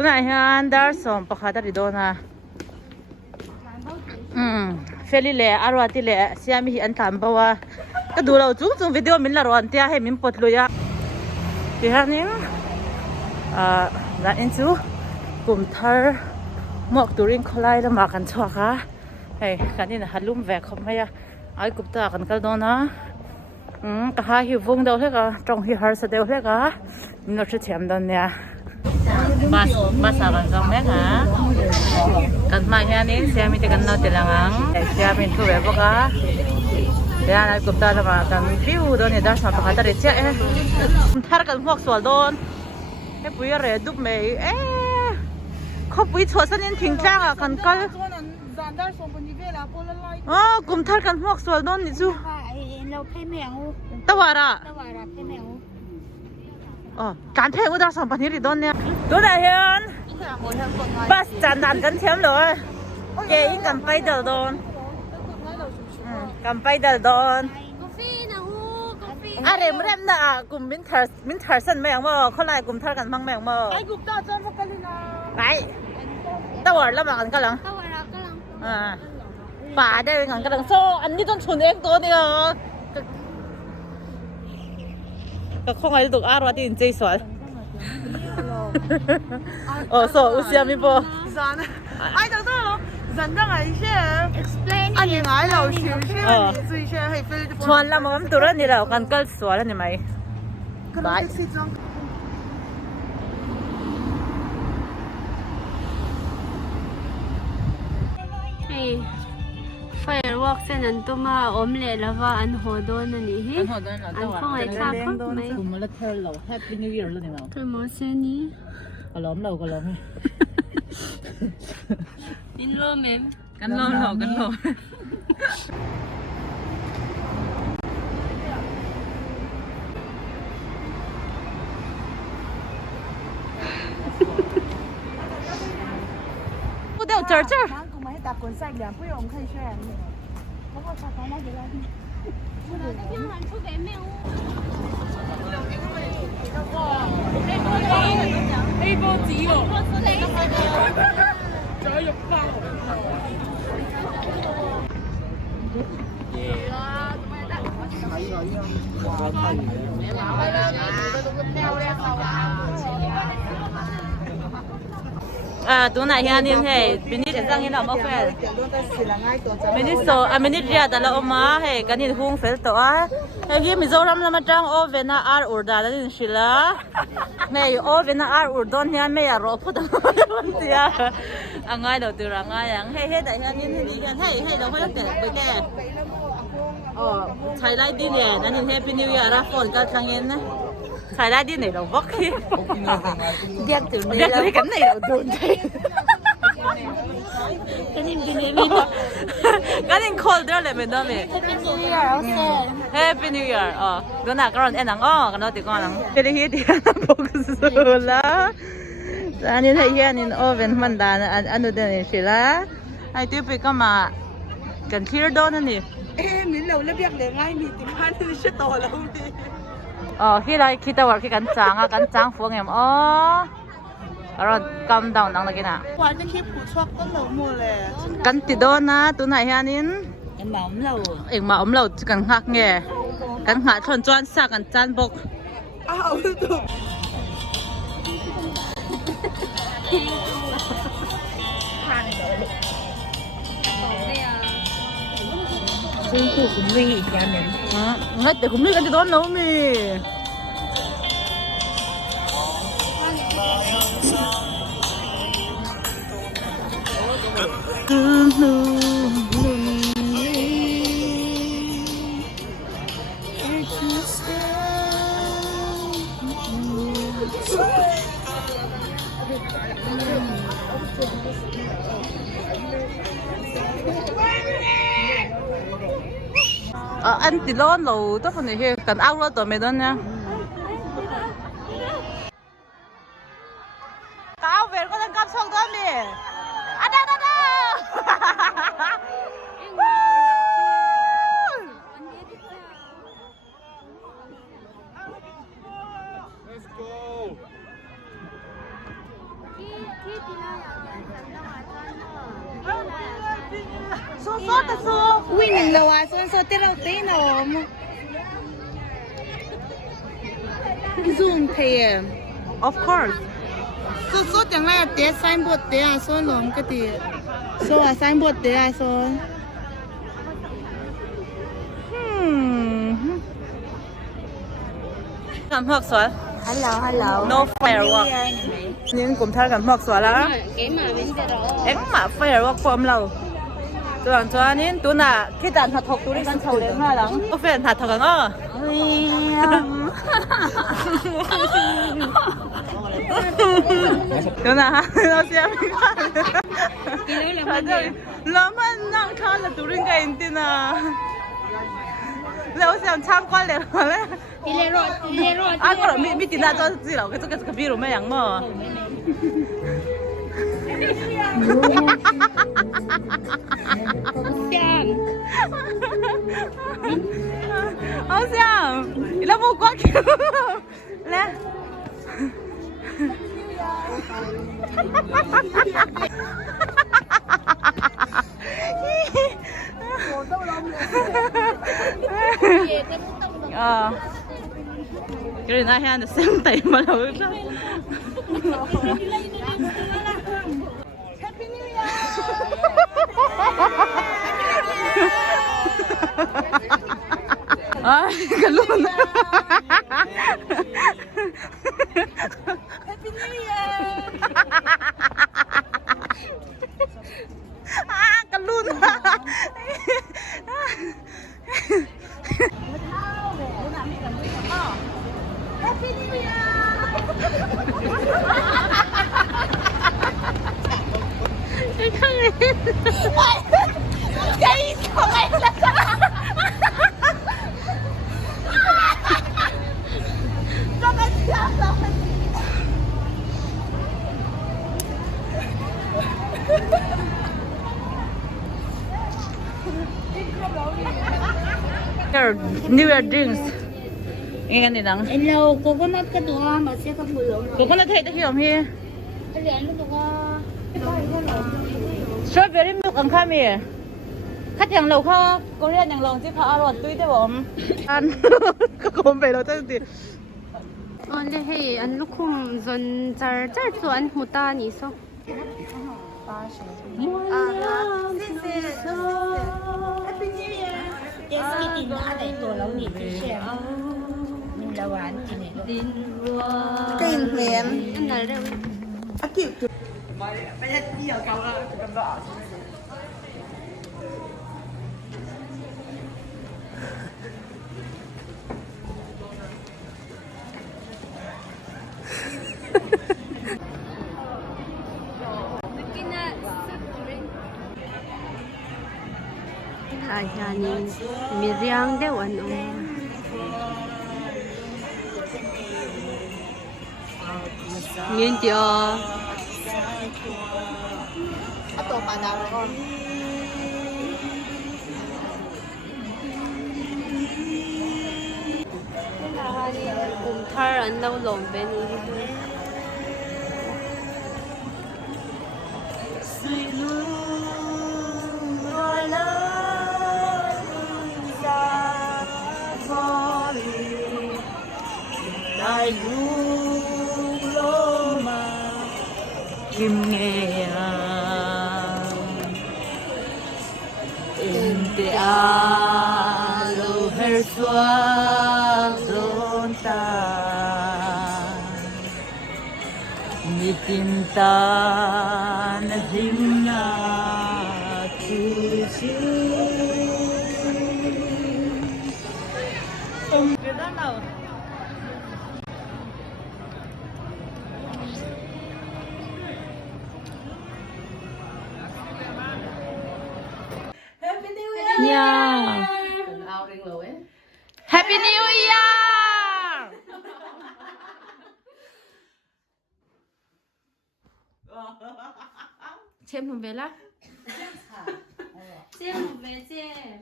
Tuna hian dar som pakhat a ri dawna feli le arwati le siami hi an tlam bawa ka du lo chung video min la ron tia he min potluya ti hanin la in chu kum thar mok turin kholai la ma kan chhuaka hei kanin halum ve khom maya ai kupta kan kal dona ka ha hi vung do hleka tong hi har sa deu hleka no chu chem don nia bas akan kang mek ha kan mai hianin siami te kan no telangang siami thu ve boka ya ai kupta la ma kan view don ni dar sa pakhat a ri che thar kan hok swal don he pui re dup mei kho pui chho sanin thing tlang a kan kal kum thar kan hok swal don ni chu tawaraการเทอุดรสองพันนี้ริดอนเนี่ยตัวไหนเฮียนบัสจันดันกันเทียมเลยเก่งกันไปเดลดอนกันไปเดลดอนอะไรไม่ได้นะกลุ่มมินเทอร์สันแมงมั้งเขาไล่กลุ่มเทอร์กันมั่งแมงมั้งไอ้กลุ่มตาจันพวกกันเลยนะไปตะวันละมากันกันหลังป่าได้กันกันหลังโซ่อันนี้ต้องชนเองตัวเนี่ยก็คงไอ้ตัวอารวาที่อินเจสวนโซ่อุเซียมิโบไอ้ตัวเหรอ人的一些 explain 啊你来了是是你最先ให้飞ชวนละมั้งตัวนี้เรากันก็สวนแล้วนี่ไหมบายfirework เส้นนั้นตัวมาอมเละแล้วว่าอันโหดนอันนี้อันข้างไอ้ข้าวข้างไหมกลุ่มมาแล้วเธอเราแฮปปี้นิวเยียร์แล้วนี่มั้งคือโมเสนี้ก็ล้อมเราก็ล้อมนินโลแมมกันล้อมเรากันล้อม不掉这儿打滚赛两不用看渲染的，然后他刚刚回来。A 波子喎，仲有肉包。ตัวไหนเฮียนี่เฮ้เป็นนี่จะสร้างให้เราไม่เฟลเป็นนี่โซ่เป็นนี่เรียดแต่เราเอามาเฮ้กันนี่หุ่งเฟลตัวเฮ้ยมิโซรัมเรามาจังโอเวน่าอาร์อุดดาแล้วนี่สิละไม่โอเวน่าอาร์อุดดอนเฮียไม่อยากรอพูดมันเสียง่ายเดี๋ยวตัวง่ายอย่างเฮ้แต่เฮียนี่นี่กันเฮ้เราไม่ต้องเตะไปแก่ใช้ได้ดีเนี่ยนั่นนี่เฮ้เป็นนิวยอร์กฝนก็ครั้งนี้นะใช้ได้ดีเนี่ยเราบอกที่เรียกถึงนี่แล้วกันเนี่ยเราโดนใจกันนี่เป็นยังไงกันนี่ colder เลยเป็นตัวมั้ย Happy New Year โอเค Happy New Year ดูหน้ากันเอ็นหนังกันเราติดกันหนังเป็นที่ที่เราบอกสุดละอันนี้ถ้าเฮียนี่โอเวนมันดานอันนู้นนี่สิละไอ้ที่ไปก็มากันที่ระดับนั่นนี่มิ้นเราเรียกเลยง่ายมีติดพันที่ชื่อโตแล้วดิที่ไรคิดแต่ว่าคิดกันจังกันจังฟัวเงี้ยเรากำดาวนังเลยกินวันนี้คลิปผู้ชอบก็เหลือหมดเลยกันติดโดนนะตัวไหนฮะนินเอ็งมาอมเรากันหักเงี้ยกันหาชนจวนสักกันจันบกอ้าวถูกซื้อคู่คุ้มวิ่งอีกอย่างหนึ่งงั้นแต่คุ้มวิ่งกันติดโดนแล้วมีอันติดร้อนเราต้องคนนี้กันเอารถตัวไม่โดนเนี่ยก้าวเวรก็ต้องกับช่องตัวนี้อันนั้นเ số số ta số win đâu à số số tết đâu tết nào zoom pay of course số số chẳng lẽ tết sign board tết à số lỏng cái gì số à sign board tết à số cảm học xoắn hello no firework nhưng cũng thay cảm học xoắn lá em mà firework form lâuตัวตัวนี้ตัวน่ะที่ด่านหัดถกตัวนี้กันเฉาเลยมาหลังก็แฟนหัดถกกันอ่ะตัวน่ะเราเสียไม่กันแล้วมันนั่งข้างแล้วตัวนี้กันติน่ะแล้วเสียงช่างก้อนเลยเลยอ่ะก็มีติน่าจะสิเราก็จะกระบี่รู้ไหมยังมั้ง好像，你那目光看，来，啊，有点那样的兄弟嘛，老是。Ay, kalun. Happy New Year. Kalun. Happy New Year. Cái của mày là New Year drinks. Nghe cái này đắng. hello coconut cái đồ mà sẽ có mùi lộn Cô có nói thấy hiểu không hi? cái này nó đồ Strawberry milk ang kami. Khách hàng lầu kho, cô riêng hàng lầu chứ kho ăn tuy thế bom. Ăn, có cốm về đâu chắc gì. Only hey, anh lúc không dọn char cho anh hụt ta nhỉ sao? Kinh hiểm. Anh là đâu? Ayan, miriang daw ano. Yun tiyo. Ato pa daw ron. Cùng thar ăn đâu lộn bên đi. Kim nghe Inte alo her suak zonta Mi cinta na zimna tuju Việt Nam nào Yeah. Happy New Year! Xem một về lá. Xem một về xem.